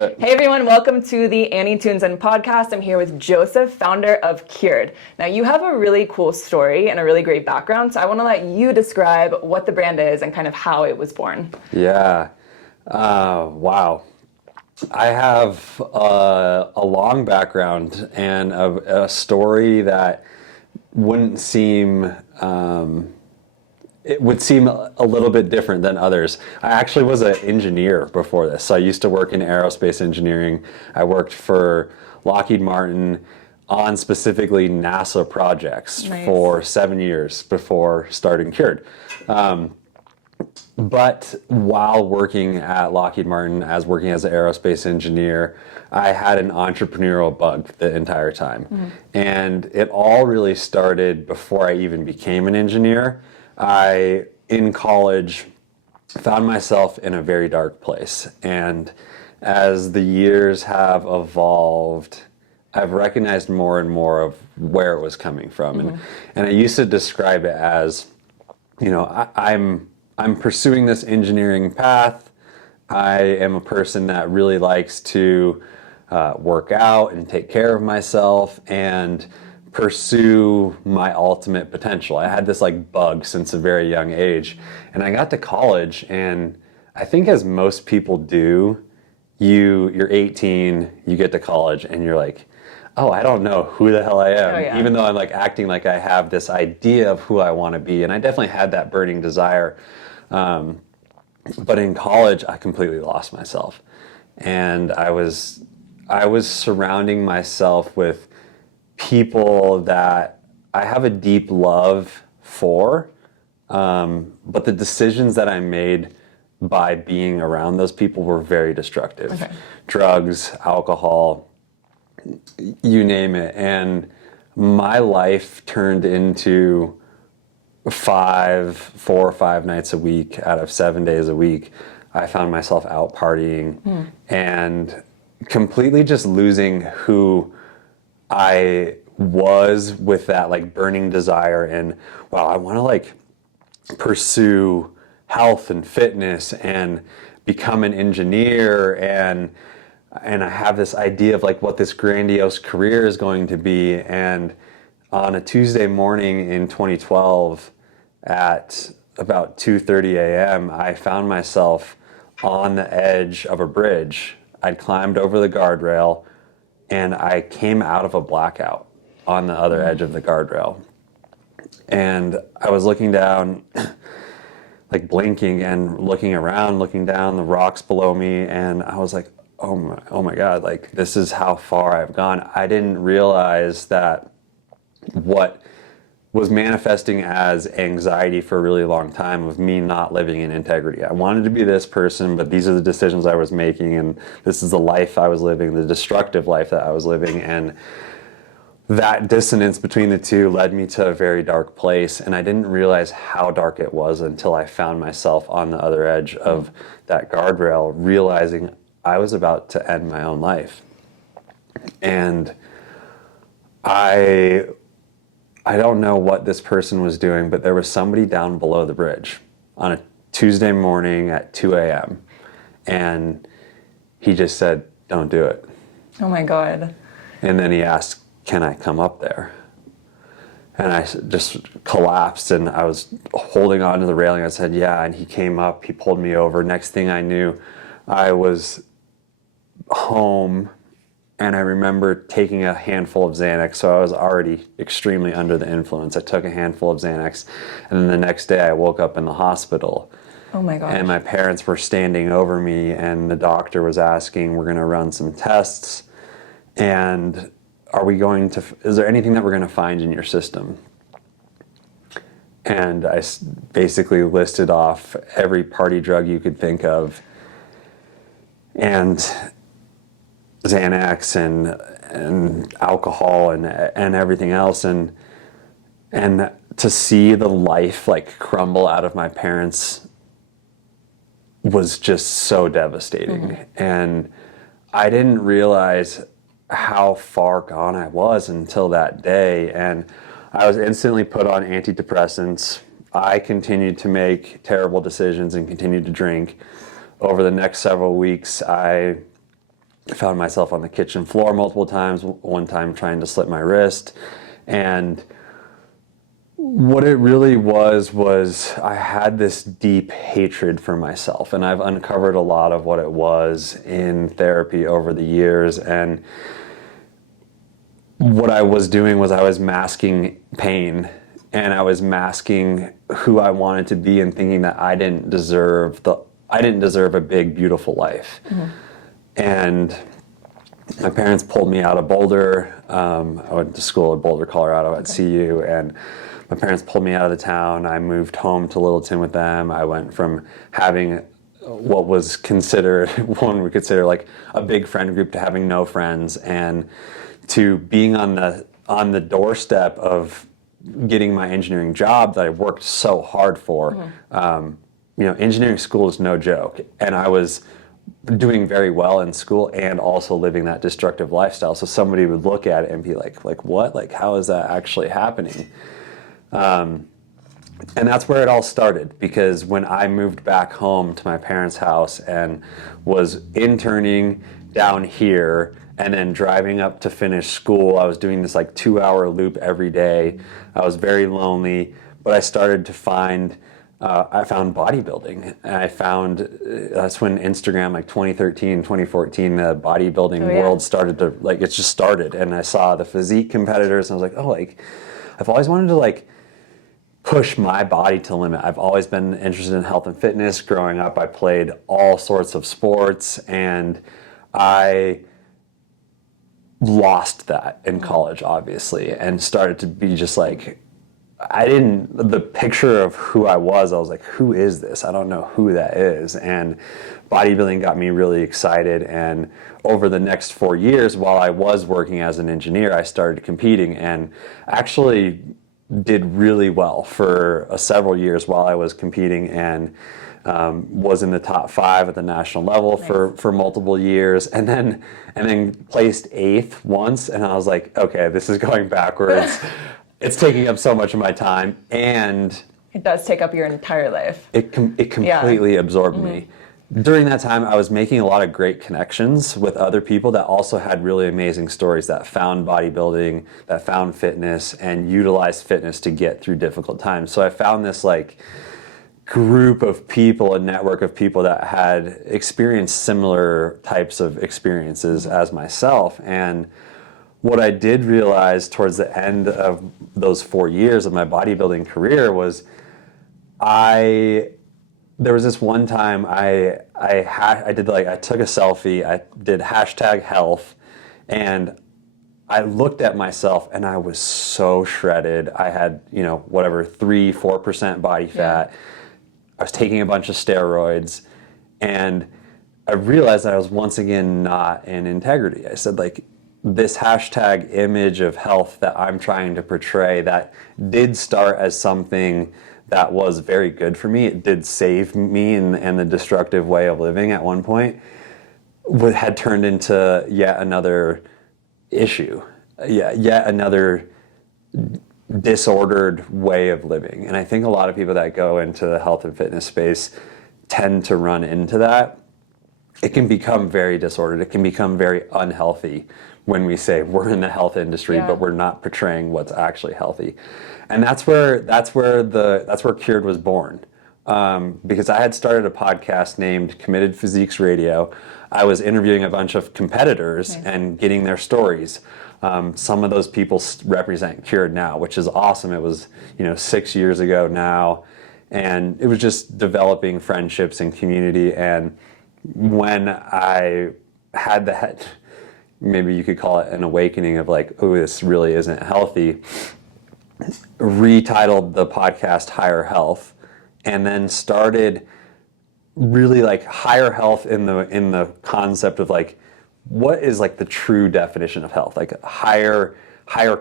Hey everyone, welcome to the Annie Tunes and podcast. I'm here with Joseph, founder of Cured. Now you have a really cool story and a really great background, so I want to let you describe what the brand is and kind of how it was born. Yeah. Wow. I have a long background and a story that wouldn't seem, it would seem a little bit different than others. I actually was an engineer before this. So I used to work in aerospace engineering. I worked for Lockheed Martin on specifically NASA projects for 7 years before starting Cured. But while working at Lockheed Martin, working as an aerospace engineer, I had an entrepreneurial bug the entire time. And it all really started before I even became an engineer. In college, found myself in a very dark place. And as the years have evolved, I've recognized more and more of where it was coming from. And I used to describe it as, I'm pursuing this engineering path. I am a person that really likes to work out and take care of myself and pursue my ultimate potential. I had this bug since a very young age. And I got to college, and I think as most people do, you're 18, you get to college, and you're like, oh, I don't know who the hell I am. Oh, yeah. Even though I'm acting like I have this idea of who I want to be. And I definitely had that burning desire. But in college, I completely lost myself. And I was surrounding myself with people that I have a deep love for. But the decisions that I made by being around those people were very destructive. Okay. Drugs, alcohol, you name it. And my life turned into 4 or 5 nights a week out of 7 days a week. I found myself out partying and completely just losing who I was with that burning desire. And wow, I want to pursue health and fitness and become an engineer, and I have this idea of what this grandiose career is going to be. And on a Tuesday morning in 2012 at about 2:30 a.m., I found myself on the edge of a bridge. I'd climbed over the guardrail, and I came out of a blackout on the other edge of the guardrail. And I was looking down, blinking and looking around, looking down the rocks below me, and I was like, oh my God, this is how far I've gone. I didn't realize that what was manifesting as anxiety for a really long time of me not living in integrity. I wanted to be this person, but these are the decisions I was making, and this is the life I was living, the destructive life that I was living. And that dissonance between the two led me to a very dark place, and I didn't realize how dark it was until I found myself on the other edge of that guardrail, realizing I was about to end my own life. And I don't know what this person was doing, but there was somebody down below the bridge on a Tuesday morning at 2 a.m. And he just said, don't do it. Oh my God. And then he asked, can I come up there? And I just collapsed, and I was holding on to the railing. I said, yeah. And he came up, he pulled me over. Next thing I knew, I was home. And I remember taking a handful of Xanax, so I was already extremely under the influence. I took a handful of Xanax, and then the next day I woke up in the hospital. Oh my gosh. And my parents were standing over me, and the doctor was asking, we're going to run some tests, and is there anything that we're going to find in your system? And I basically listed off every party drug you could think of, and Xanax and alcohol and everything else, and to see the life crumble out of my parents was just so devastating. And I didn't realize how far gone I was until that day, and I was instantly put on antidepressants. I continued to make terrible decisions and continued to drink. Over the next several weeks, I found myself on the kitchen floor multiple times, one time trying to slit my wrist. And what it really was I had this deep hatred for myself. And I've uncovered a lot of what it was in therapy over the years. And what I was doing was I was masking pain, and I was masking who I wanted to be, and thinking that I didn't deserve a big, beautiful life. And my parents pulled me out of Boulder. I went to school in Boulder, Colorado at CU, and my parents pulled me out of the town. I moved home to Littleton with them. I went from having what was considered, one would consider like a big friend group, to having no friends, and to being on the doorstep of getting my engineering job that I worked so hard for. Engineering school is no joke, and I was doing very well in school and also living that destructive lifestyle. So somebody would look at it and be like what? Like, how is that actually happening? And that's where it all started, because when I moved back home to my parents' house and was interning down here and then driving up to finish school, I was doing this like 2-hour loop every day. I was very lonely, but I started to find I found bodybuilding. And I found, that's when Instagram, like 2013, 2014, the bodybuilding world started to, like, it just started. And I saw the physique competitors, and I was like, oh, like, I've always wanted to, like, push my body to the limit. I've always been interested in health and fitness. Growing up, I played all sorts of sports, and I lost that in college, obviously, and started to be just like, the picture of who I was like, who is this? I don't know who that is. And bodybuilding got me really excited. And over the next 4 years, while I was working as an engineer, I started competing and actually did really well for several years while I was competing, and was in the top 5 at the national level for multiple years, and then placed 8th once. And I was like, okay, this is going backwards. It's taking up so much of my time, and it does take up your entire life. It completely absorbed me. During that time, I was making a lot of great connections with other people that also had really amazing stories, that found bodybuilding, that found fitness, and utilized fitness to get through difficult times. So I found this like group of people, a network of people that had experienced similar types of experiences as myself. And what I did realize towards the end of those 4 years of my bodybuilding career was there was this one time I took a selfie, I did #health, and I looked at myself and I was so shredded. I had, 3-4% body fat. I was taking a bunch of steroids, and I realized that I was once again not in integrity. I said, like, this #image of health that I'm trying to portray, that did start as something that was very good for me. It did save me in the destructive way of living at one point, had turned into yet another issue, yet another disordered way of living. And I think a lot of people that go into the health and fitness space tend to run into that. It can become very disordered. It can become very unhealthy when we say we're in the health industry, but we're not portraying what's actually healthy. And that's where Cured was born. Because I had started a podcast named Committed Physiques Radio. I was interviewing a bunch of competitors and getting their stories. Some of those people represent Cured now, which is awesome. It was 6 years ago now, and it was just developing friendships and community. And when I had that, maybe you could call it an awakening of like, oh, this really isn't healthy, retitled the podcast Higher Health, and then started really like Higher Health in the concept of like, what is like the true definition of health? Like higher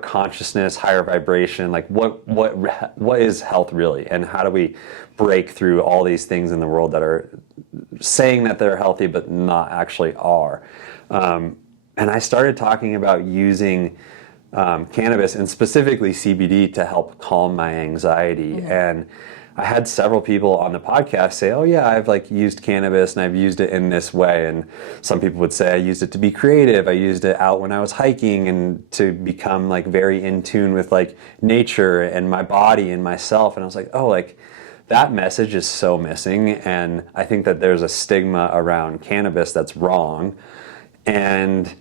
consciousness, higher vibration, like what is health really? And how do we break through all these things in the world that are saying that they're healthy but not actually are? And I started talking about using cannabis, and specifically CBD, to help calm my anxiety. And I had several people on the podcast say, oh yeah, I've like used cannabis and I've used it in this way. And some people would say I used it to be creative. I used it out when I was hiking and to become like very in tune with like nature and my body and myself. And I was like, oh, like that message is so missing. And I think that there's a stigma around cannabis that's wrong. And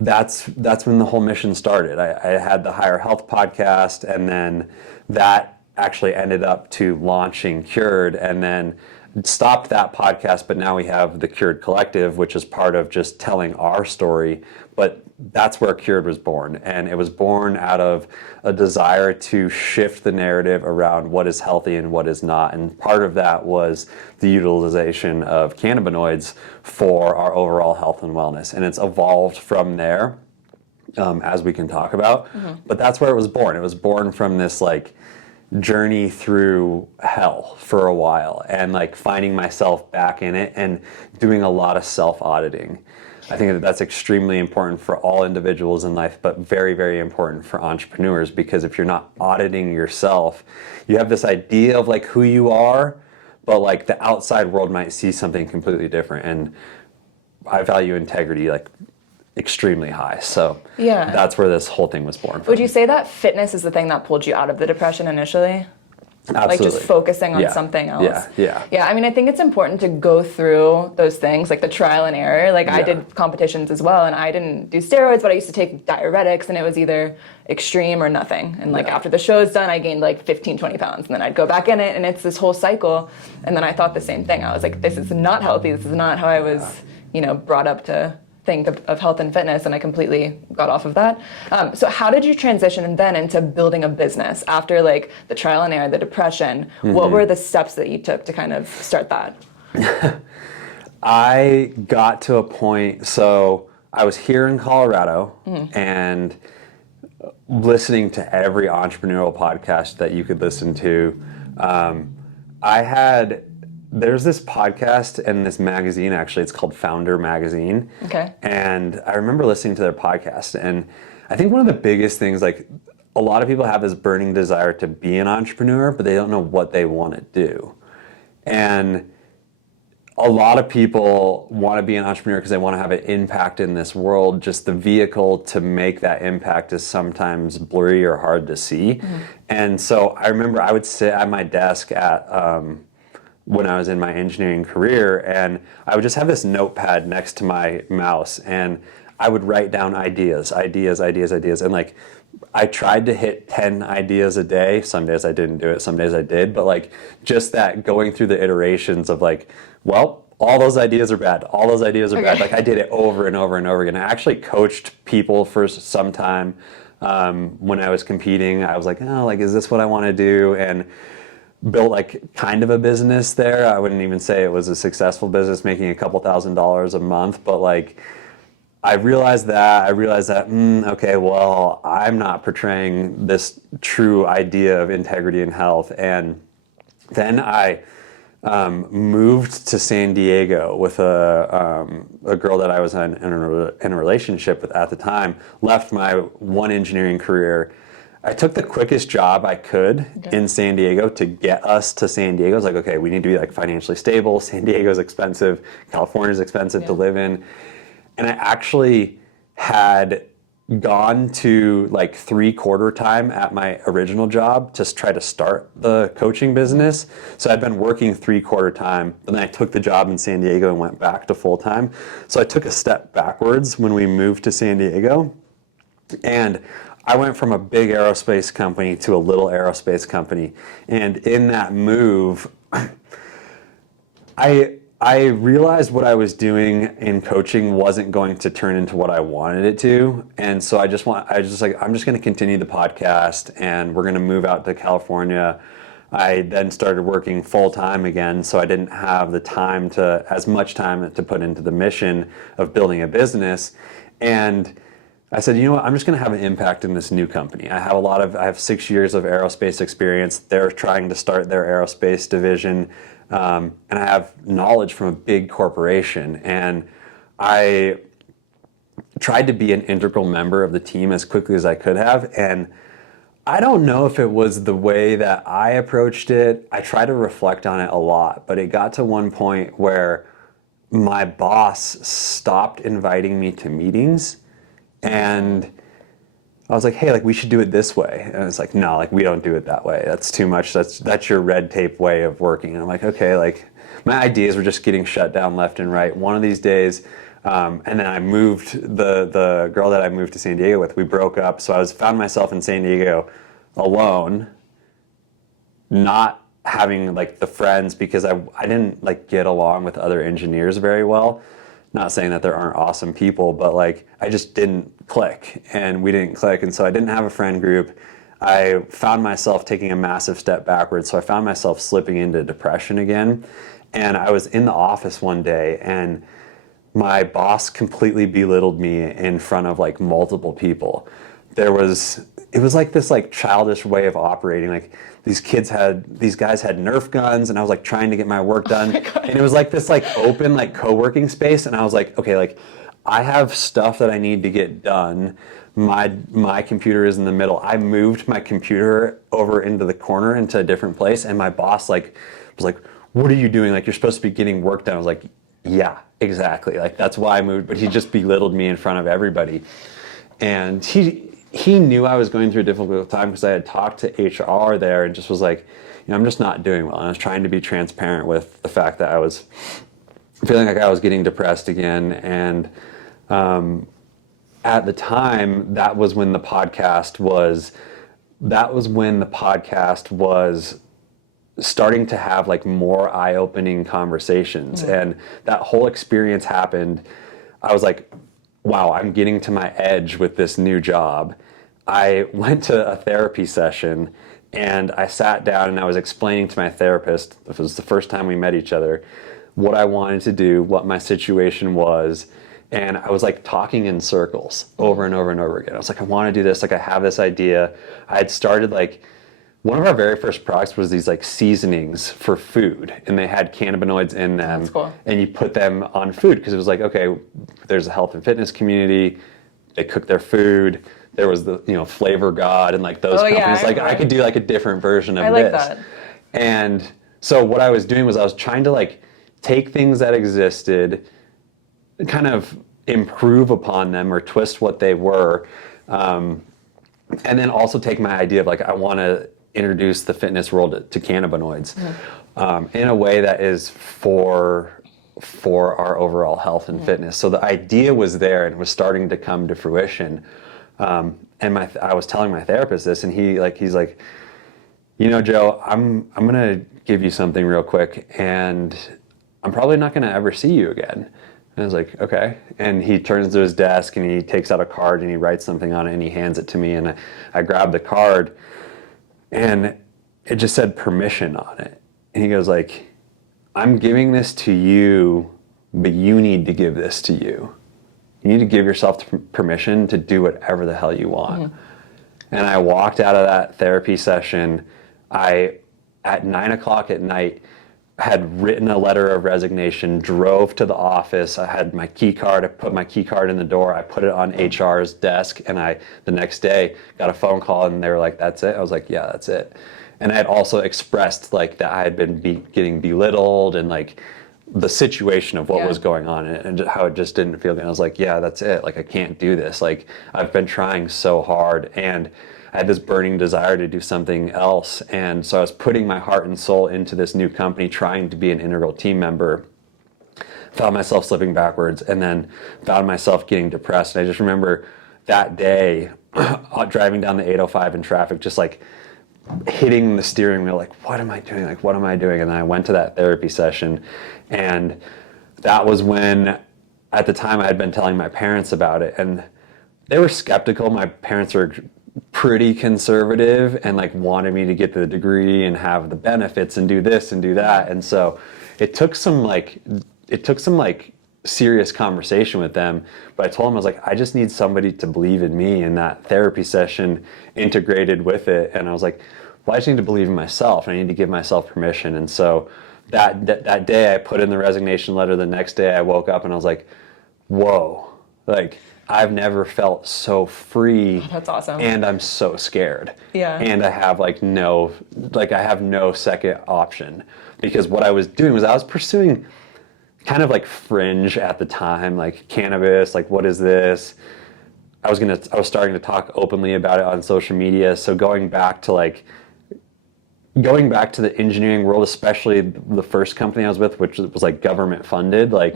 that's when the whole mission started. I had the Higher Health podcast, and then that actually ended up to launching Cured, and then stopped that podcast, but now we have the Cured Collective, which is part of just telling our story. But that's where Cured was born, and it was born out of a desire to shift the narrative around what is healthy and what is not. And part of that was the utilization of cannabinoids for our overall health and wellness. And it's evolved from there, as we can talk about. But that's where it was born. It was born from this like journey through hell for a while, and like finding myself back in it and doing a lot of self-auditing. I think that that's extremely important for all individuals in life, but very, very important for entrepreneurs, because if you're not auditing yourself, you have this idea of like who you are, but like the outside world might see something completely different. And I value integrity like extremely high. So Yeah. that's where this whole thing was born from. Would you say that fitness is the thing that pulled you out of the depression initially? Absolutely. Like just focusing on Yeah. something else. Yeah. Yeah, I mean, I think it's important to go through those things, like the trial and error. Like I Yeah. did competitions as well, and I didn't do steroids, but I used to take diuretics, and it was either extreme or nothing. And like Yeah. after the show's done, I gained like 15, 20 pounds, and then I'd go back in it, and it's this whole cycle. And then I thought the same thing. I was like, this is not healthy. This is not how I was, brought up to think of health and fitness, and I completely got off of that. So how did you transition then into building a business after like the trial and error, the depression? What were the steps that you took to kind of start that? I got to a point, so I was here in Colorado and listening to every entrepreneurial podcast that you could listen to. There's this podcast and this magazine, actually, it's called Founder Magazine. Okay. And I remember listening to their podcast, and I think one of the biggest things, like a lot of people have this burning desire to be an entrepreneur, but they don't know what they want to do. And a lot of people want to be an entrepreneur because they want to have an impact in this world. Just the vehicle to make that impact is sometimes blurry or hard to see. And so I remember I would sit at my desk at when I was in my engineering career, and I would just have this notepad next to my mouse, and I would write down ideas. And like, I tried to hit 10 ideas a day. Some days I didn't do it, some days I did, but like just that going through the iterations of like, well, all those ideas are bad. All those ideas are bad. Like I did it over and over and over again. I actually coached people for some time when I was competing. I was like, oh, like, is this what I want to do? And built like kind of a business there. I wouldn't even say it was a successful business, making a couple $1,000s a month, but like I realized that, okay, well, I'm not portraying this true idea of integrity and health. And then I moved to San Diego with a girl that I was in a relationship with at the time, left my one engineering career. I took the quickest job I could in San Diego to get us to San Diego. I was like, okay, we need to be like financially stable. San Diego's expensive. California's expensive to live in. And I actually had gone to like 3/4 time at my original job to try to start the coaching business. So I'd been working 3/4 time, and then I took the job in San Diego and went back to full time. So I took a step backwards when we moved to San Diego. And I went from a big aerospace company to a little aerospace company. And in that move, I realized what I was doing in coaching wasn't going to turn into what I wanted it to. And so I'm just going to continue the podcast, and we're going to move out to California. I then started working full time again, so I didn't have as much time to put into the mission of building a business. And I said, you know what, I'm just going to have an impact in this new company. I have 6 years of aerospace experience. They're trying to start their aerospace division. And I have knowledge from a big corporation. And I tried to be an integral member of the team as quickly as I could have. And I don't know if it was the way that I approached it. I try to reflect on it a lot, but it got to one point where my boss stopped inviting me to meetings, and I was like, hey, like we should do it this way. And it's like, no, like we don't do it that way. That's too much. That's your red tape way of working. And I'm like, okay, like my ideas were just getting shut down left and right. One of these days, and then I moved the girl that I moved to San Diego with. We broke up, so found myself in San Diego alone, not having like the friends because I didn't like get along with other engineers very well. Not saying that there aren't awesome people, but like I just didn't click, and we didn't click, and so I didn't have a friend group. I found myself taking a massive step backwards, so I found myself slipping into depression again. And I was in the office one day, and my boss completely belittled me in front of like multiple people. It was like this like childish way of operating. Like these guys had Nerf guns, and I was like trying to get my work done. And it was like this like open like co-working space, and I was like, okay, like I have stuff that I need to get done. My computer is in the middle. I moved my computer over into the corner into a different place, and my boss like was like, what are you doing? Like you're supposed to be getting work done. I was like, yeah, exactly. Like that's why I moved, but he just belittled me in front of everybody. And he knew I was going through a difficult time because I had talked to HR there and just was like, I'm just not doing well. And I was trying to be transparent with the fact that I was feeling like I was getting depressed again. And at the time, that was when the podcast was starting to have like more eye-opening conversations. And that whole experience happened. I was like, wow, I'm getting to my edge with this new job. I went to a therapy session, and I sat down and I was explaining to my therapist, it was the first time we met each other, what I wanted to do, what my situation was. And I was like talking in circles over and over and over again. I was like, I want to do this. Like I have this idea. I had started like, one of our very first products was these like seasonings for food, and they had cannabinoids in them. That's cool. And you put them on food because it was like, okay, there's a health and fitness community. They cook their food. There was the Flavor God and like those companies. I could do like a different version of this. That. And so what I was doing was I was trying to like take things that existed, kind of improve upon them or twist what they were, and then also take my idea of like I want to introduce the fitness world to cannabinoids in a way that is for our overall health and fitness. So the idea was there and was starting to come to fruition. And I was telling my therapist this, and he's like, Joe, I'm gonna give you something real quick, and I'm probably not gonna ever see you again. And I was like, okay. And he turns to his desk and he takes out a card and he writes something on it and he hands it to me, and I grab the card, and it just said permission on it. And he goes like, I'm giving this to you, but you need to give this to you. You need to give yourself permission to do whatever the hell you want. Mm-hmm. And I walked out of that therapy session. At 9 o'clock at night, had written a letter of resignation, drove to the office. I had my key card. I put my key card in the door. I put it on HR's desk, and the next day got a phone call, and they were like, "That's it." I was like, "Yeah, that's it." And I had also expressed like that I had been getting belittled and like the situation of what was going on and how it just didn't feel good. And I was like, "Yeah, that's it. Like I can't do this. Like I've been trying so hard, and I had this burning desire to do something else." And so I was putting my heart and soul into this new company, trying to be an integral team member. Found myself slipping backwards, and then found myself getting depressed. And I just remember that day driving down the 805 in traffic, just like hitting the steering wheel, like, what am I doing? Like, what am I doing? And then I went to that therapy session, and that was when, at the time, I had been telling my parents about it, and they were skeptical. My parents are pretty conservative and like wanted me to get the degree and have the benefits and do this and do that. And so it took some serious conversation with them, but I told them, I was like, I just need somebody to believe in me, and that therapy session integrated with it. And I was like, well, I just need to believe in myself, and I need to give myself permission. And so that day I put in the resignation letter. The next day I woke up and I was like, whoa, like I've never felt so free. That's awesome. And I'm so scared. Yeah. And I have I have no second option, because what I was doing was I was pursuing kind of like fringe at the time, like cannabis, like what is this? I was starting to talk openly about it on social media. So going back to the engineering world, especially the first company I was with, which was like government funded, like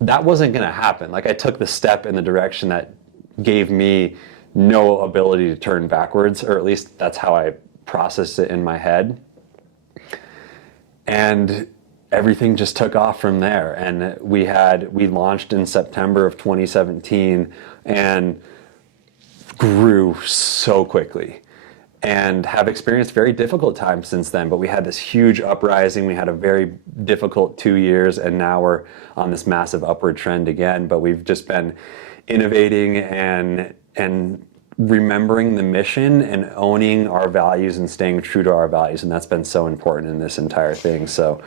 that wasn't going to happen. Like I took the step in the direction that gave me no ability to turn backwards, or at least that's how I processed it in my head. And everything just took off from there. And we launched in September of 2017 and grew so quickly, and have experienced very difficult times since then. But we had this huge uprising. We had a very difficult 2 years, and now we're on this massive upward trend again. But we've just been innovating and remembering the mission and owning our values and staying true to our values. And that's been so important in this entire thing. So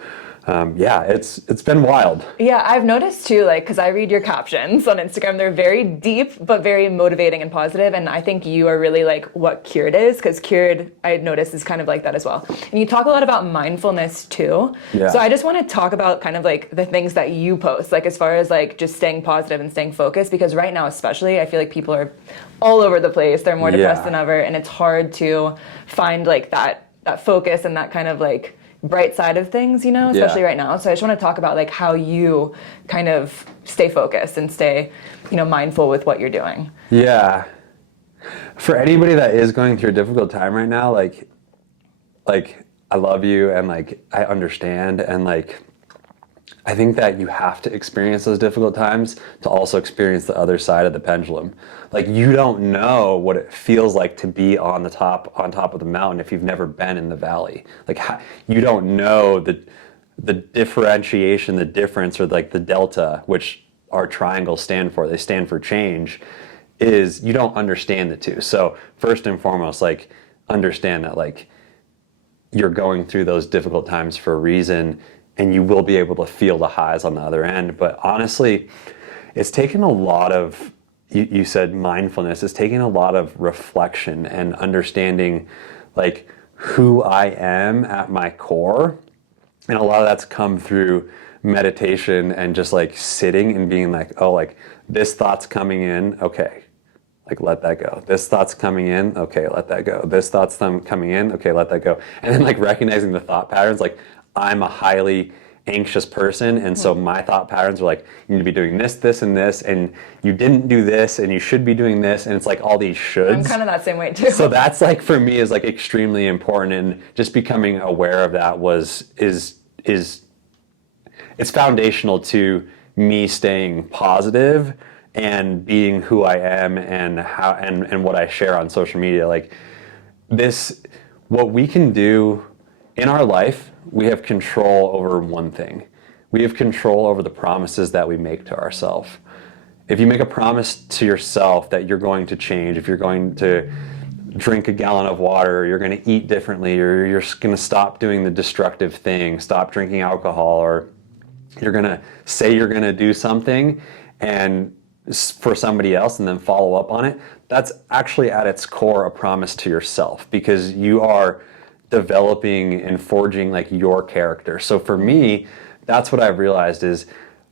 it's been wild. Yeah, I've noticed too, like, because I read your captions on Instagram, they're very deep, but very motivating and positive. And I think you are really like what Cured is, because Cured, I noticed, is kind of like that as well. And you talk a lot about mindfulness too. Yeah. So I just want to talk about kind of like the things that you post, like as far as like just staying positive and staying focused, because right now, especially, I feel like people are all over the place. They're more depressed than ever. And it's hard to find like that focus and that kind of like bright side of things, especially right now. So I just want to talk about like how you kind of stay focused and stay, mindful with what you're doing. Yeah. For anybody that is going through a difficult time right now, like I love you, and like I understand, and like I think that you have to experience those difficult times to also experience the other side of the pendulum. Like you don't know what it feels like to be on top of the mountain if you've never been in the valley. Like you don't know the differentiation, the difference, or like the delta, which our triangles stand for. They stand for change. Is you don't understand the two. So first and foremost, like understand that like you're going through those difficult times for a reason, and you will be able to feel the highs on the other end. But honestly, it's taken a lot of, you said mindfulness, it's taken a lot of reflection and understanding like who I am at my core. And a lot of that's come through meditation and just like sitting and being like, oh, like this thought's coming in, okay, like let that go. This thought's coming in, okay, let that go. This thought's coming in, okay, let that go. And then like recognizing the thought patterns, like I'm a highly anxious person, and so my thought patterns are like, you need to be doing this, this, and this, and you didn't do this, and you should be doing this, and it's like all these shoulds. I'm kind of that same way too. So that's like for me is like extremely important, and just becoming aware of that is it's foundational to me staying positive and being who I am and how and what I share on social media. Like this, what we can do in our life, we have control over one thing. We have control over the promises that we make to ourselves. If you make a promise to yourself that you're going to change, if you're going to drink a gallon of water, or you're going to eat differently, or you're going to stop doing the destructive thing, stop drinking alcohol, or you're going to say you're going to do something and for somebody else and then follow up on it, that's actually at its core a promise to yourself, because you are developing and forging like your character. So for me, that's what I've realized is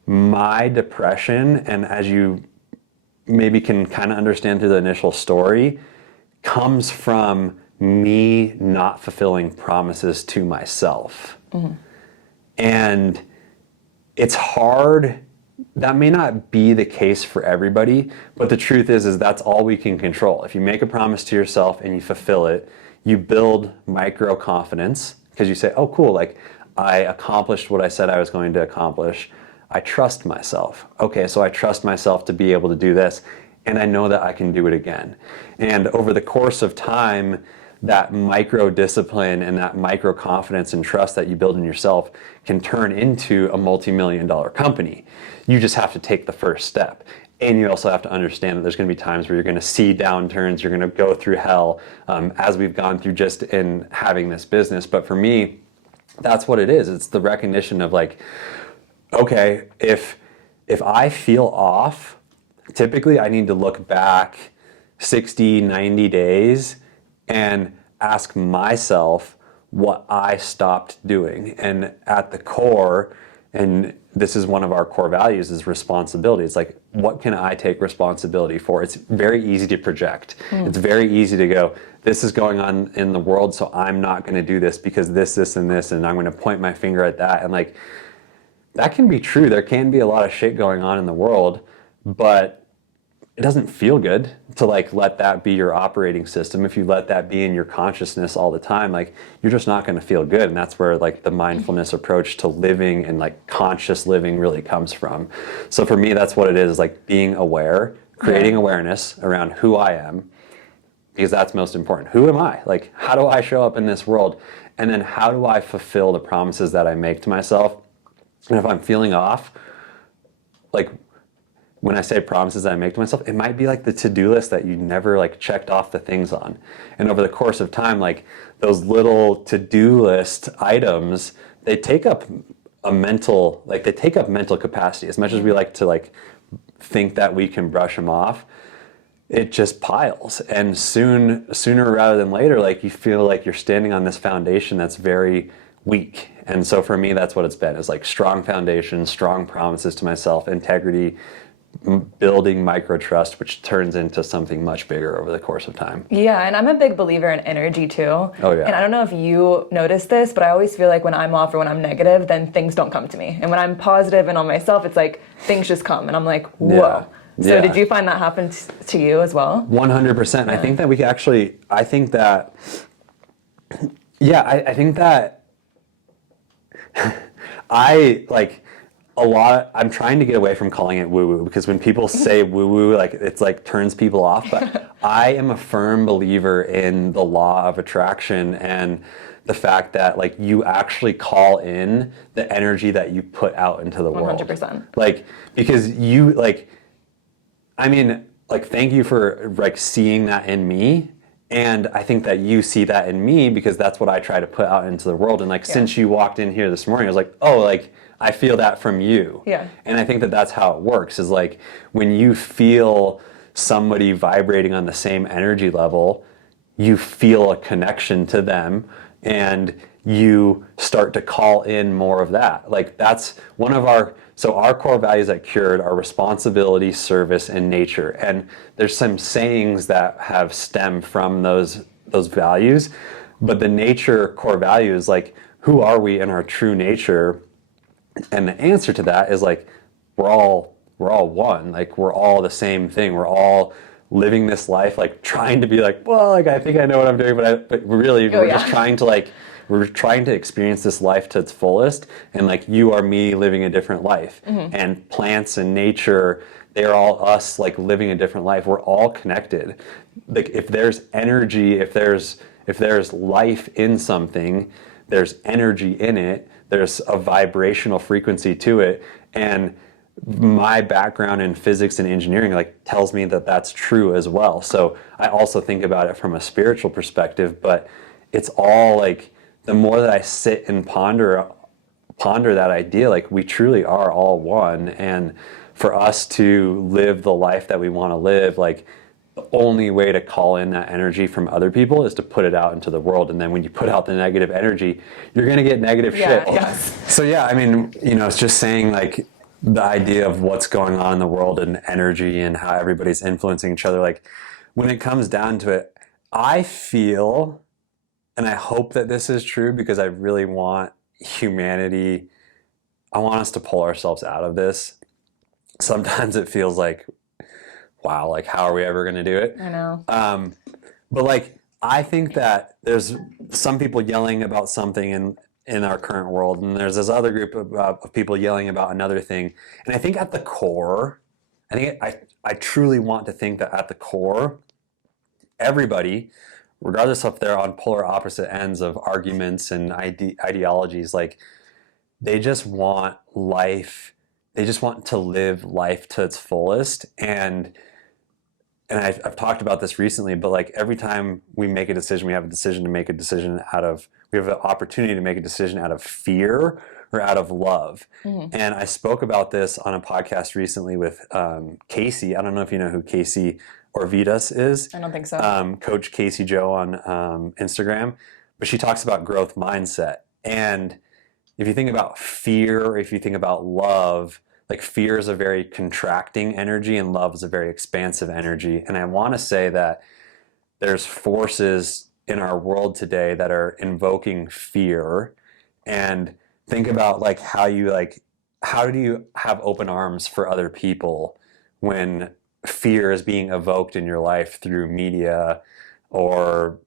my depression, and as you maybe can kind of understand through the initial story, comes from me not fulfilling promises to myself. And it's hard. That may not be the case for everybody, but the truth is that's all we can control. If you make a promise to yourself and you fulfill it, you build micro confidence, because you say, oh cool, like I accomplished what I said I was going to accomplish. I trust myself. Okay, so I trust myself to be able to do this, and I know that I can do it again. And over the course of time, that micro discipline and that micro confidence and trust that you build in yourself can turn into a multi-million-dollar company. You just have to take the first step. And you also have to understand that there's going to be times where you're going to see downturns, you're going to go through hell, as we've gone through just in having this business. But for me, that's what it is. It's the recognition of like, okay, if I feel off, typically I need to look back 60, 90 days and ask myself what I stopped doing. And at the core, and this is one of our core values, is responsibility. It's like, what can I take responsibility for? It's very easy to project. It's very easy to go, this is going on in the world, so I'm not going to do this because this, and this, and I'm going to point my finger at that. And like, that can be true. There can be a lot of shit going on in the world, but it doesn't feel good to like let that be your operating system. If you let that be in your consciousness all the time, like you're just not going to feel good. And that's where like the mindfulness approach to living and like conscious living really comes from. So for me, that's what it is, like being aware, creating awareness around who I am, because that's most important. Who am I? Like, how do I show up in this world? And then how do I fulfill the promises that I make to myself? And if I'm feeling off, like, when I say promises that I make to myself, it might be like the to-do list that you never like checked off the things on. And over the course of time, like those little to-do list items, they take up mental capacity. As much as we like to like think that we can brush them off, it just piles. And sooner rather than later, like you feel like you're standing on this foundation that's very weak. And so for me, that's what it's been, is like strong foundation, strong promises to myself, integrity, building micro trust, which turns into something much bigger over the course of time. Yeah, and I'm a big believer in energy too. Oh yeah. And I don't know if you notice this, but I always feel like when I'm off or when I'm negative, then things don't come to me. And when I'm positive and on myself, it's like things just come, and I'm like, whoa. Yeah. So Yeah. did you find that happened to you as well? 100%. Yeah. I think that I think that I like I'm trying to get away from calling it woo-woo, because when people say woo-woo, like it's like turns people off. But I am a firm believer in the law of attraction and the fact that like you actually call in the energy that you put out into the world. 100%. Like, because you like, I mean, like, thank you for like seeing that in me. And I think that you see that in me, because that's what I try to put out into the world. And like, since you walked in here this morning, I was like, oh, like, I feel that from you. Yeah. And I think that that's how it works, is like when you feel somebody vibrating on the same energy level, you feel a connection to them and you start to call in more of that. Like that's one of our core values at Cured are responsibility, service, and nature. And there's some sayings that have stemmed from those values, but the nature core value is like, who are we in our true nature? And the answer to that is like, we're all one. Like we're all the same thing. We're all living this life, like trying to be like, well, like I think I know what I'm doing, but really we're just trying to like, we're trying to experience this life to its fullest. And like you are me living a different life. And plants and nature, they're all us like living a different life. We're all connected. Like if there's energy, if there's life in something, there's energy in it. There's a vibrational frequency to it. And my background in physics and engineering like tells me that that's true as well. So I also think about it from a spiritual perspective, but it's all like, the more that I sit and ponder that idea, like we truly are all one. And for us to live the life that we want to live, like the only way to call in that energy from other people is to put it out into the world. And then when you put out the negative energy, you're going to get negative shit. Yes. So yeah, I mean, it's just saying like the idea of what's going on in the world and energy and how everybody's influencing each other. Like when it comes down to it, I feel, and I hope that this is true, because I really want humanity, I want us to pull ourselves out of this. Sometimes it feels like, wow, like how are we ever going to do it? I know. But like, I think that there's some people yelling about something in our current world, and there's this other group of people yelling about another thing. And I think at the core, I truly want to think that at the core, everybody, regardless if they're on polar opposite ends of arguments and ideologies, like they just want life, they just want to live life to its fullest. And I've talked about this recently, but like every time we make a decision, we have an opportunity to make a decision out of fear or out of love. And I spoke about this on a podcast recently with Casey. I don't know if you know who Casey Orvidas is. I don't think so. Coach Casey Joe on Instagram. But she talks about growth mindset. And if you think about fear, or if you think about love, like fear is a very contracting energy and love is a very expansive energy. And I want to say that there's forces in our world today that are invoking fear. And think about like how do you have open arms for other people when fear is being evoked in your life through media or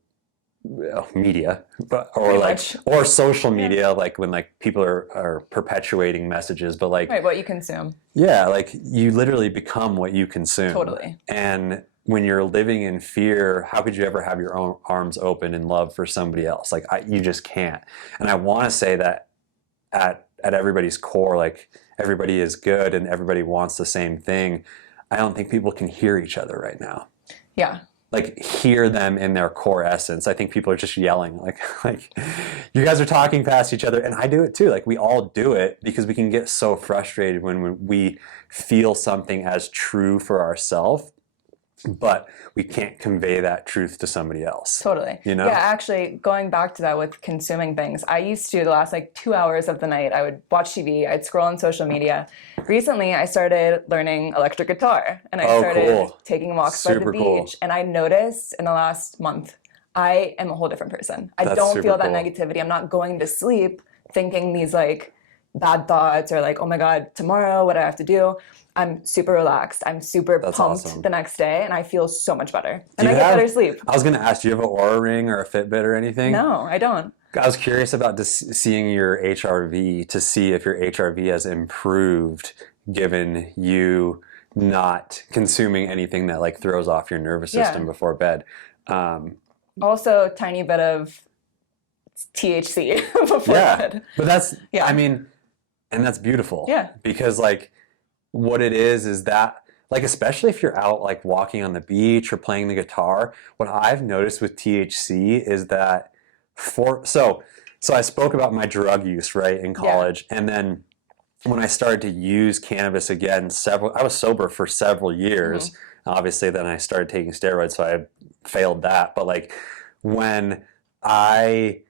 or social media, like when like people are perpetuating messages, but like Right, what you consume. yeah, like you literally become what you consume. Totally. And when you're living in fear, how could you ever have your own arms open in love for somebody else? Like you just can't. And I want to say that at everybody's core, like everybody is good and everybody wants the same thing. I don't think people can hear each other right now. Yeah. Like hear them in their core essence. I think people are just yelling like you guys are talking past each other, and I do it too. Like we all do it because we can get so frustrated when we feel something as true for ourselves, but we can't convey that truth to somebody else. Totally. You know? Yeah, actually, going back to that with consuming things, I used to, the last like 2 hours of the night, I would watch TV, I'd scroll on social media. Recently, I started learning electric guitar, and I started taking walks by the beach, and I noticed in the last month, I am a whole different person. I don't feel that negativity. I'm not going to sleep thinking these like bad thoughts or like, oh my God, tomorrow, what do I have to do? I'm super relaxed. I'm super pumped the next day, and I feel so much better. And I get better sleep. I was going to ask, do you have an Oura Ring or a Fitbit or anything? No, I don't. I was curious about seeing your HRV to see if your HRV has improved given you not consuming anything that like throws off your nervous system before bed. Also, a tiny bit of THC before bed. But that's, I mean, and that's beautiful. Yeah. Because like what it is that like, especially if you're out like walking on the beach or playing the guitar, what I've noticed with THC is that so I spoke about my drug use, right, in college. And then when I started to use cannabis again, I was sober for several years. Obviously, then I started taking steroids, so I failed that. But like when I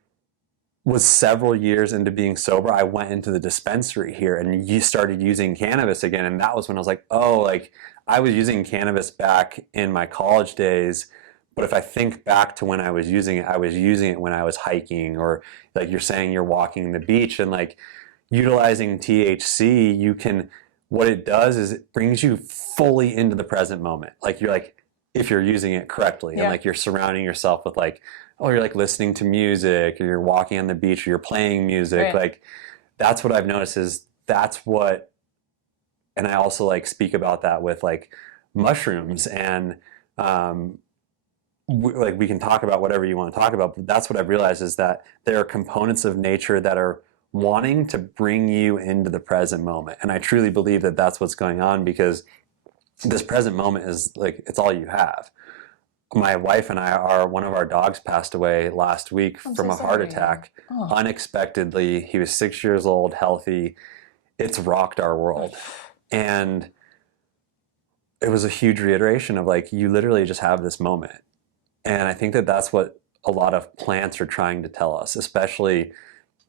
was several years into being sober, I went into the dispensary here and you started using cannabis again. And that was when I was like, oh, like I was using cannabis back in my college days. But if I think back to when I was using it when I was hiking, or like you're saying, you're walking the beach, and like utilizing THC, what it does is it brings you fully into the present moment. Like you're like, if you're using it correctly, and like you're surrounding yourself with like, oh, you're like listening to music, or you're walking on the beach, or you're playing music. Like that's what I've noticed is and I also like speak about that with like mushrooms, and like we can talk about whatever you want to talk about, but that's what I've realized is that there are components of nature that are wanting to bring you into the present moment. And I truly believe that that's what's going on, because this present moment is like, it's all you have. My wife and one of our dogs passed away last week from a heart attack. Unexpectedly. He was 6 years old, healthy. It's rocked our world. And it was a huge reiteration of like, you literally just have this moment. And I think that that's what a lot of plants are trying to tell us, especially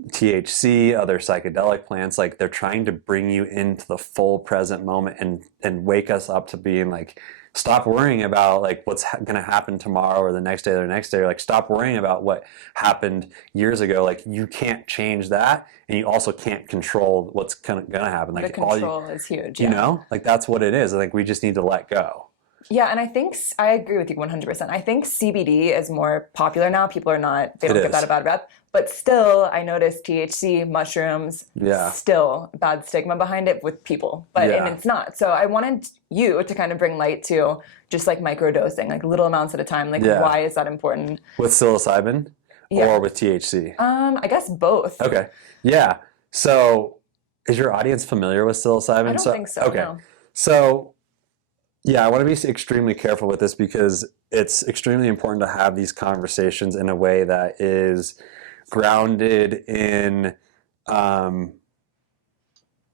THC, other psychedelic plants. Like they're trying to bring you into the full present moment and wake us up to being like, stop worrying about like what's going to happen tomorrow or the next day or the next day. Or like stop worrying about what happened years ago. Like you can't change that, and you also can't control what's going to happen. Like the control is huge. You know, like that's what it is. I think we just need to let go. Yeah, and I think I agree with you 100%. I think CBD is more popular now. People are not, they don't give that a bad rep. But still, I notice THC, mushrooms, still bad stigma behind it with people. But and it's not. So I wanted you to kind of bring light to just like microdosing, like little amounts at a time. Like why is that important? With psilocybin or with THC? I guess both. Okay. Yeah. So is your audience familiar with psilocybin? I don't think so. Okay. No. So yeah, I want to be extremely careful with this, because it's extremely important to have these conversations in a way that is grounded in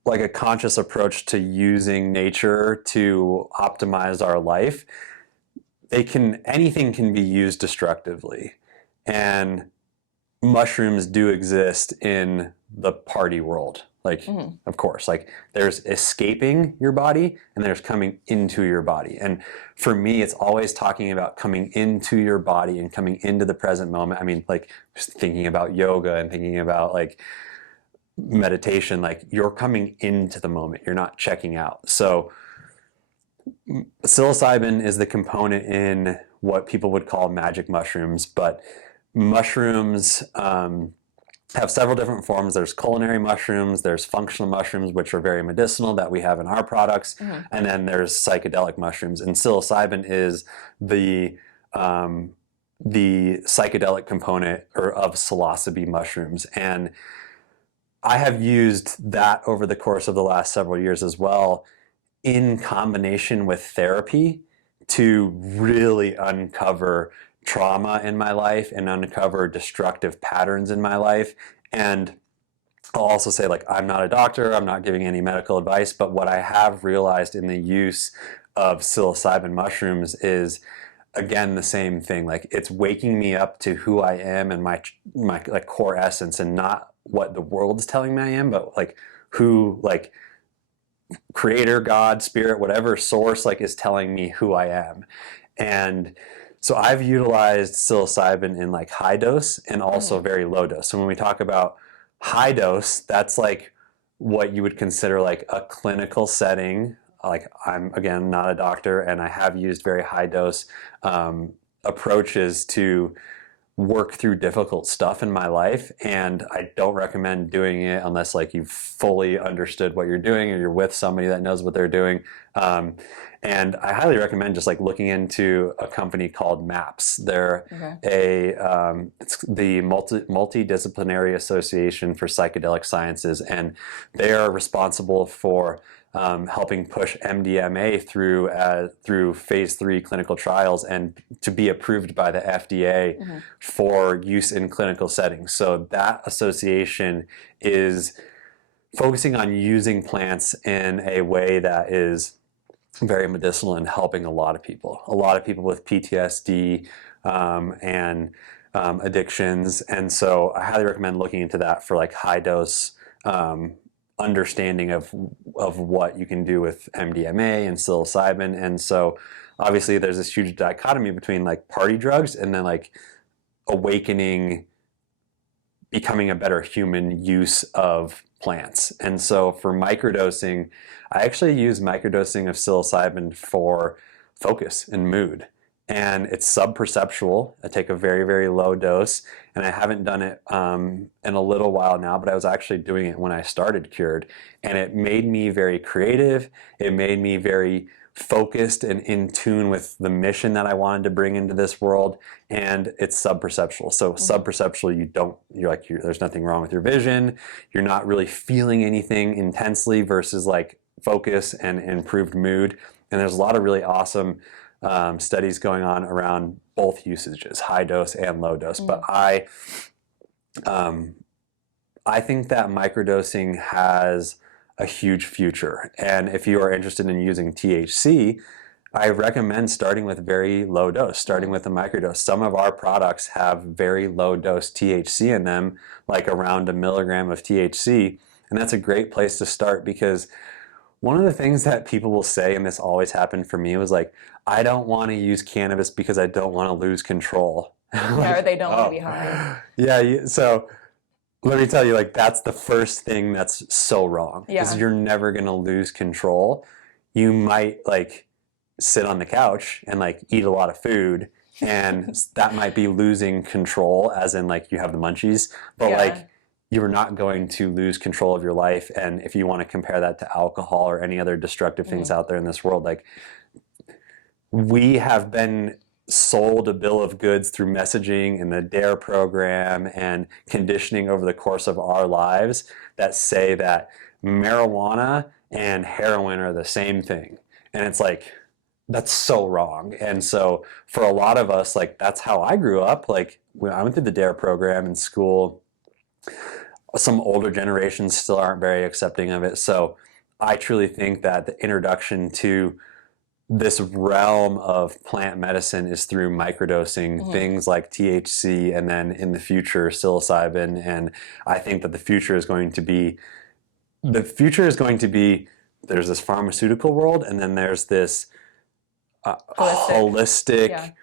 like a conscious approach to using nature to optimize our life, anything can be used destructively. And mushrooms do exist in the party world. Like, of course, like there's escaping your body and there's coming into your body. And for me, it's always talking about coming into your body and coming into the present moment. I mean, like just thinking about yoga and thinking about like meditation, like you're coming into the moment, you're not checking out. So psilocybin is the component in what people would call magic mushrooms, but mushrooms have several different forms. There's culinary mushrooms, there's functional mushrooms, which are very medicinal that we have in our products, and then there's psychedelic mushrooms. And psilocybin is the psychedelic component of psilocybe mushrooms. And I have used that over the course of the last several years as well, in combination with therapy, to really uncover trauma in my life and uncover destructive patterns in my life. And I'll also say, like, I'm not a doctor, I'm not giving any medical advice, but what I have realized in the use of psilocybin mushrooms is, again, the same thing. Like, it's waking me up to who I am and my like core essence, and not what the world is telling me I am, but like who, like, creator, God, spirit, whatever source, like, is telling me who I am. And so I've utilized psilocybin in like high dose and also very low dose. So when we talk about high dose, that's like what you would consider like a clinical setting. Like, I'm, again, not a doctor, and I have used very high dose approaches to work through difficult stuff in my life. And I don't recommend doing it unless like you've fully understood what you're doing or you're with somebody that knows what they're doing. And I highly recommend just like looking into a company called MAPS. They're it's the Multidisciplinary Association for Psychedelic Sciences, and they are responsible for helping push MDMA through phase 3 clinical trials and to be approved by the FDA for use in clinical settings. So that association is focusing on using plants in a way that is very medicinal and helping a lot of people with PTSD and addictions. And so I highly recommend looking into that for like high dose understanding of what you can do with MDMA and psilocybin. And so obviously there's this huge dichotomy between like party drugs and then like awakening, becoming a better human use of plants. And so for microdosing, I actually use microdosing of psilocybin for focus and mood. And it's sub-perceptual. I take a very, very low dose, and I haven't done it in a little while now, but I was actually doing it when I started Cured. And it made me very creative. It made me very focused and in tune with the mission that I wanted to bring into this world. And it's sub-perceptual. So sub-perceptual, there's nothing wrong with your vision. You're not really feeling anything intensely, versus like focus and improved mood. And there's a lot of really awesome studies going on around both usages, high dose and low dose. But I think that microdosing has a huge future. And if you are interested in using THC, I recommend starting with very low dose, starting with a microdose. Some of our products have very low dose THC in them, like around 1 milligram of THC. And that's a great place to start, because one of the things that people will say, and this always happened for me, was like, I don't want to use cannabis because I don't want to lose control. Or they don't want to be high. Yeah, so let me tell you, like, that's the first thing that's so wrong. Because you're never going to lose control. You might, like, sit on the couch and, like, eat a lot of food, and that might be losing control, as in, like, you have the munchies. But, like, you're not going to lose control of your life. And if you want to compare that to alcohol or any other destructive things out there in this world, like, we have been sold a bill of goods through messaging and the DARE program and conditioning over the course of our lives that say that marijuana and heroin are the same thing. And it's like, that's so wrong. And so for a lot of us, like, that's how I grew up. Like, when I went through the DARE program in school, some older generations still aren't very accepting of it. So I truly think that the introduction to this realm of plant medicine is through microdosing things like THC and then in the future psilocybin. And I think that the future is going to be there's this pharmaceutical world, and then there's this holistic,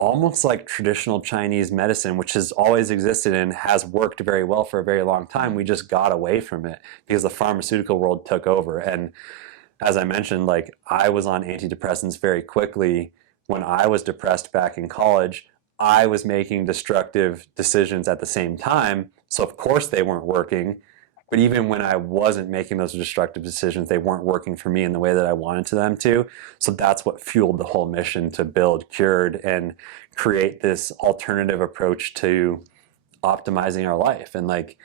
almost like traditional Chinese medicine, which has always existed and has worked very well for a very long time. We just got away from it because the pharmaceutical world took over. And as I mentioned, like I was on antidepressants very quickly when I was depressed back in college. I was making destructive decisions at the same time. So of course they weren't working. But even when I wasn't making those destructive decisions, they weren't working for me in the way that I wanted them to. So that's what fueled the whole mission to build Cured and create this alternative approach to optimizing our life. And like,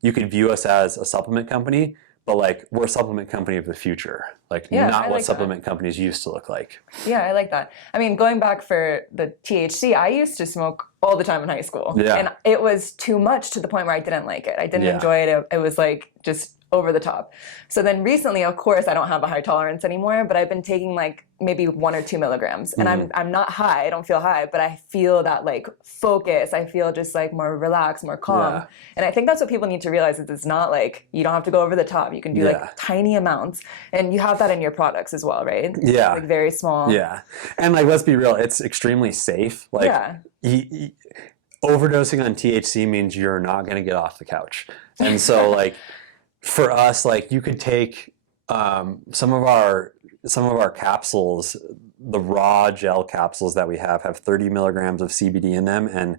you could view us as a supplement company, but like we're a supplement company of the future, like not what supplement companies used to look like. Yeah, I like that. I mean, going back for the THC, I used to smoke all the time in high school. Yeah. And it was too much to the point where I didn't like it. I didn't enjoy it. It was like just over the top. So then recently, of course, I don't have a high tolerance anymore, but I've been taking like maybe 1 or 2 milligrams. And I'm not high, I don't feel high, but I feel that like focus. I feel just like more relaxed, more calm. Yeah. And I think that's what people need to realize is it's not like, you don't have to go over the top. You can do like tiny amounts. And you have that in your products as well, right? Yeah. Like very small. Yeah. And like, let's be real, it's extremely safe. Like overdosing on THC means you're not going to get off the couch. And so like for us, like you could take some of our capsules, the raw gel capsules that we have 30 milligrams of CBD in them and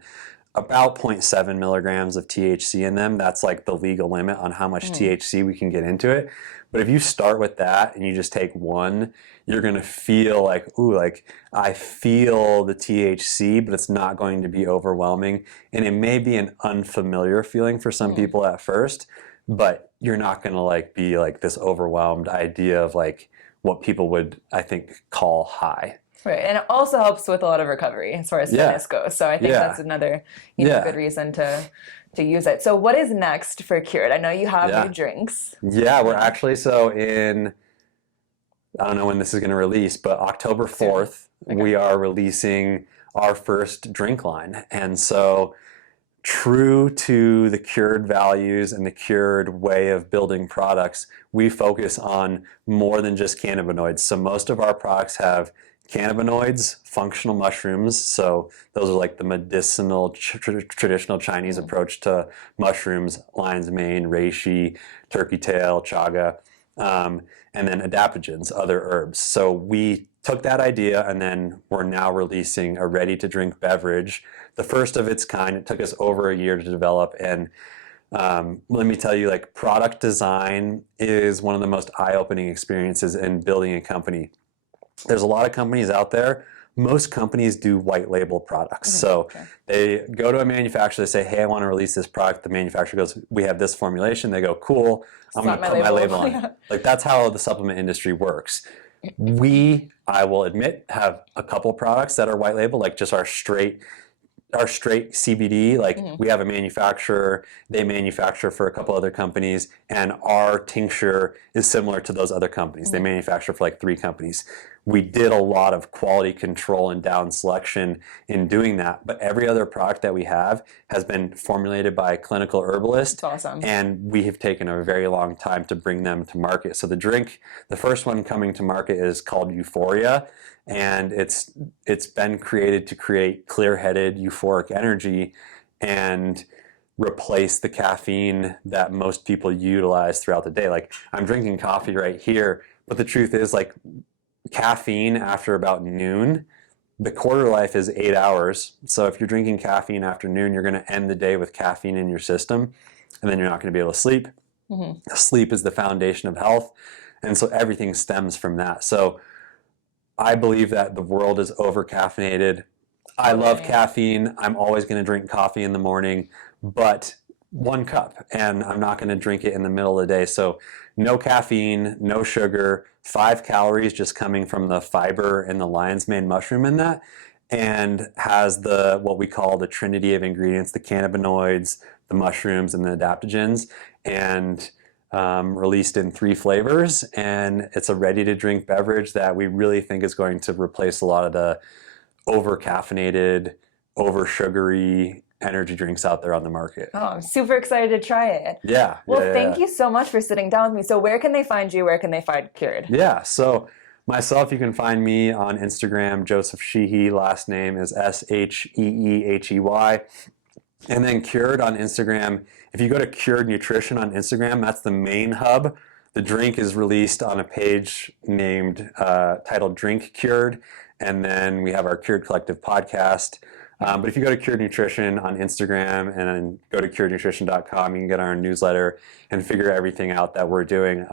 about 0.7 milligrams of THC in them. That's like the legal limit on how much THC we can get into it. But if you start with that and you just take one, you're going to feel like, ooh, like I feel the THC, but it's not going to be overwhelming. And it may be an unfamiliar feeling for some people at first, but you're not going to like be like this overwhelmed idea of like what people would, I think, call high. Right, and it also helps with a lot of recovery as far as fitness goes. So I think that's another good reason to use it. So what is next for Cured? I know you have new drinks. Yeah, we're actually I don't know when this is going to release, but October 4th, we are releasing our first drink line. And so true to the Cured values and the Cured way of building products, we focus on more than just cannabinoids. So most of our products have cannabinoids, functional mushrooms. So those are like the medicinal, traditional Chinese approach to mushrooms, lion's mane, reishi, turkey tail, chaga, and then adaptogens, other herbs. So we took that idea and then we're now releasing a ready-to-drink beverage, the first of its kind. It took us over a year to develop, and let me tell you, like, product design is one of the most eye-opening experiences in building a company. There's a lot of companies out there. Most companies do white label products. So they go to a manufacturer, they say, hey, I want to release this product. The manufacturer goes, we have this formulation. They go, cool, I'm going to put my label on it. Like, that's how the supplement industry works. I will admit, have a couple products that are white label, like just our straight CBD. Like we have a manufacturer, they manufacture for a couple other companies, and our tincture is similar to those other companies. They manufacture for like 3 companies. We did a lot of quality control and down selection in doing that, but every other product that we have has been formulated by a clinical herbalist. That's awesome. And we have taken a very long time to bring them to market. So the first one coming to market is called Euphoria, and it's been created to create clear-headed euphoric energy and replace the caffeine that most people utilize throughout the day. Like, I'm drinking coffee right here, but the truth is, like, caffeine after about noon, the quarter life is 8 hours. So if you're drinking caffeine after noon, you're going to end the day with caffeine in your system, and then you're not going to be able to sleep. Sleep is the foundation of health, and so everything stems from that. So I believe that the world is over-caffeinated. I love caffeine. I'm always going to drink coffee in the morning, but 1 cup, and I'm not going to drink it in the middle of the day. So no caffeine, no sugar, 5 calories just coming from the fiber and the lion's mane mushroom in that, and has what we call the trinity of ingredients, the cannabinoids, the mushrooms and the adaptogens, and released in 3 flavors. And it's a ready-to-drink beverage that we really think is going to replace a lot of the over-caffeinated, over-sugary energy drinks out there on the market. Oh, I'm super excited to try it. Yeah. Well, yeah, thank you so much for sitting down with me. So where can they find you? Where can they find Cured? Yeah. So myself, you can find me on Instagram, Joseph Sheehy. Last name is Sheehey. And then Cured on Instagram. If you go to Cured Nutrition on Instagram, that's the main hub. The drink is released on a page named titled Drink Cured. And then we have our Cured Collective podcast. But if you go to Cured Nutrition on Instagram and then go to curednutrition.com, you can get our newsletter and figure everything out that we're doing.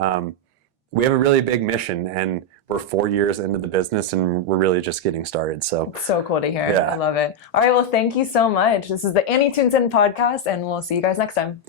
We have a really big mission, and we're 4 years into the business, and we're really just getting started. So cool to hear. Yeah. I love it. All right. Well, thank you so much. This is the Annie Tunes In podcast, and we'll see you guys next time.